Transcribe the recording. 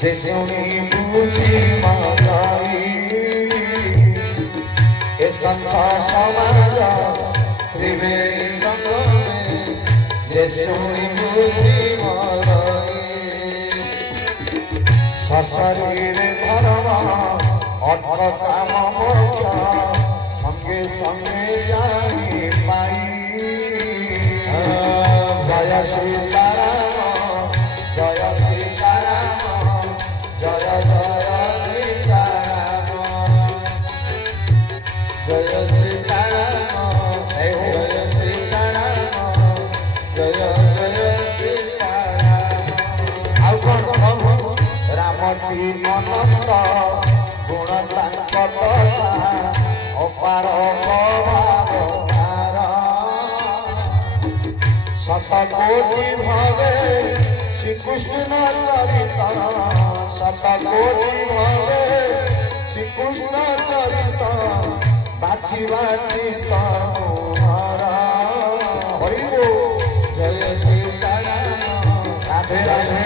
যে শুনি বুঝি মাগাই এ সংসার সমাজ ত্রিবেণী সঙ্গমে যে শুনি বুঝি মাগাই সশরীরে ধর্ম অর্থ কাম মোক্ষ সঙ্গে সঙ্গে জানি পাই জয় সীতারাম জয় সীতারাম জয় জয় সীতারাম জয় সীতারাম জয় সীতারাম জয় জয় সীতারাম ଆଉ କଣ ରାମଟି ଅନନ୍ତ ଗୁଣ ତାଙ୍କ କଥା ଅପାର ଅଭାବଧାର শতকোটি ভাবে শ্রীকৃষ্ণ চরিত শতকোটি ভাবে শ্রীকৃষ্ণ চরিত বাছি বাছি তোমারা হরিব জয় সীতারাম রাধে রাধে